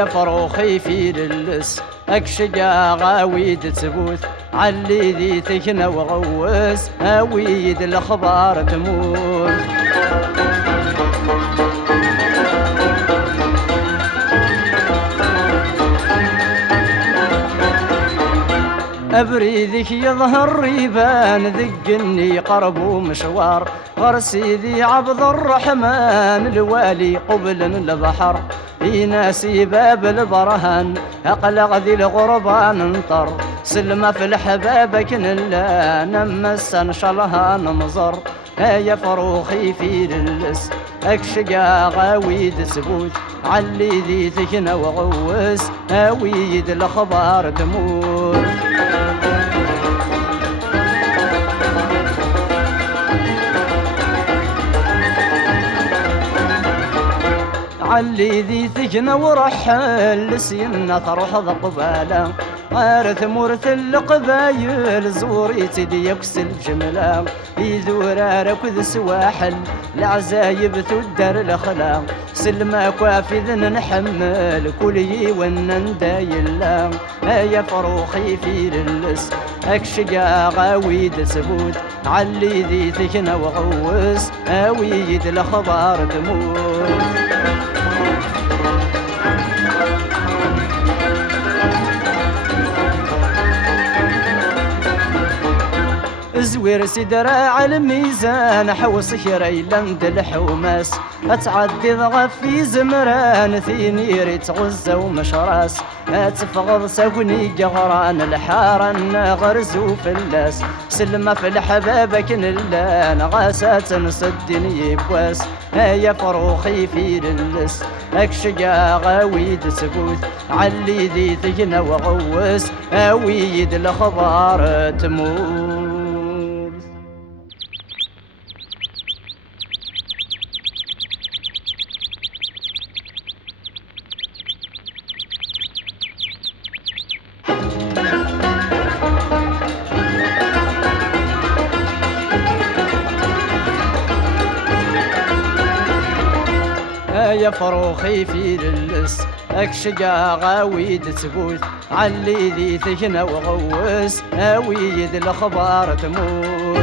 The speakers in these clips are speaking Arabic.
يا فروخي في للس اكشقا غاويد تبوث علي ذي تكنا وغوس هاويد الاخبار تموت. أبريدك يظهر ريبان ذقني قرب ومشوار غرسي ذي عبد الرحمن الوالي قبل البحر في ناسي باب البرهان أقلق ذي الغربان انطر سلمة في الحباب كنلا نمس انشلها نمزر يا فروخي في للس اكشقا غاويد سبوت علي ذي تكنا وغوس هاويد الاخبار تموت. علي ذي ثقنا ورحل لسينا تروح ذقبالا غارث مرث القبايل زوري تدي يكسل جملا يذورا ركض سواحل العزايب تدر الاخلاق سلما كوافذ نحمل كلي ونندايلا يا فروخي في للس اكشقا غاويد سبوت علي ذي ثقنا وغوس هاويد الاخبار تموت. زوير سدراع الميزان حوص خيري لند الحوماس اتعدي ضغف في زمران ثينيري تغزى ومشراس اتفغض ساقني قغران الحارن غرزو فلاس سلمة في الحباب كنلان غاسات نصدني بواس يا فروخي في للس اكشقا غاويد سبوت علي ذي ثقنا وغوس هاويد الاخبار تموت. يا فروخي في للس اكشقا غاويد تبوث علي ذي ثكنا وغوس هاويد الاخبار تموت.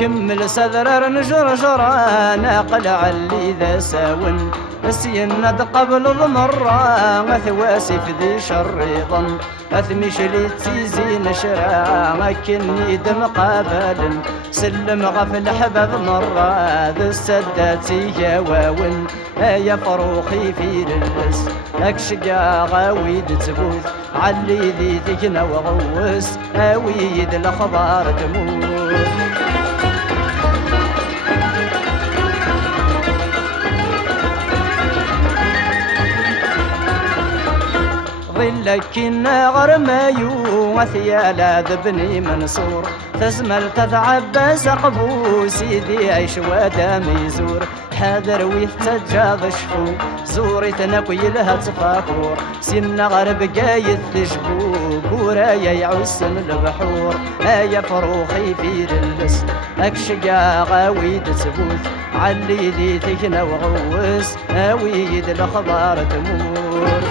كمل سذرر نجرجرا ناقل علي ذا ساون السيند قبل ضمرا ثواسي في ذي شريضا اثمش لي تيزي نشرا كني دم قابل سلم غفل حباب مرة ذا السداتي جواون يا فروخي في للس اكشقا غاويد تبوث علي ذي ثقنا وغوس هاويد الاخبار تموت. ظلكنا غرمايو وثيالا ذبني منصور تزمل تتعبى سقبو سيدي عيش ودامي زور حاذر ويتجاض شفو زوري تنقي لها تفاكور سن غرب قايد تشبو قورايا يعسن البحور يا فروخي في للس اكشقا غاويد تبوث علي ذي ثكنا وغوس هاويد الاخبار تموت.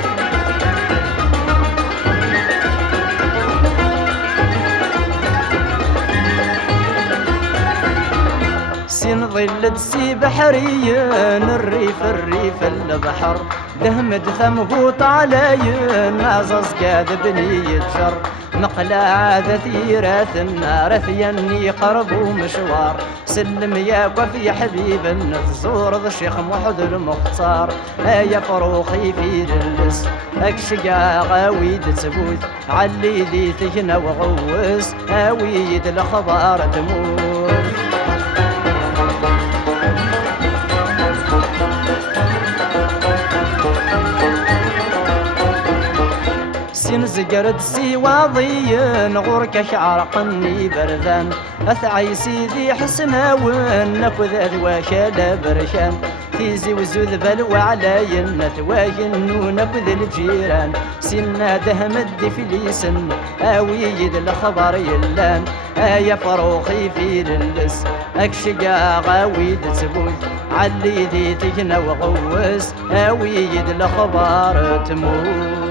ظل تسي بحريين الريف البحر دهمد ثمهوط عليين عزز كاذبني يتجر مقلع ذثيرات النار ثيني قرب ومشوار سلم يا كفي حبيب تزور ذا الشيخ محمد المختار يا فروخي في للس اكشقا غاويد تبوث علي ذي ثكنا وغوس هاويد الاخبار تموت. سين زقرد سي واضيين غورك شعرقني بردان أثعي سيدي حسناون نفذ أذواك برشان تيزي وزوذ بل وعلاين نتواجن ونفذ الجيران سينا دهم الدفليسن آويد الخبر يلان آيا فروخي في للس أكشقا غاويد تبوث علي ذي تجنى وغوس آويد الخبر تموت.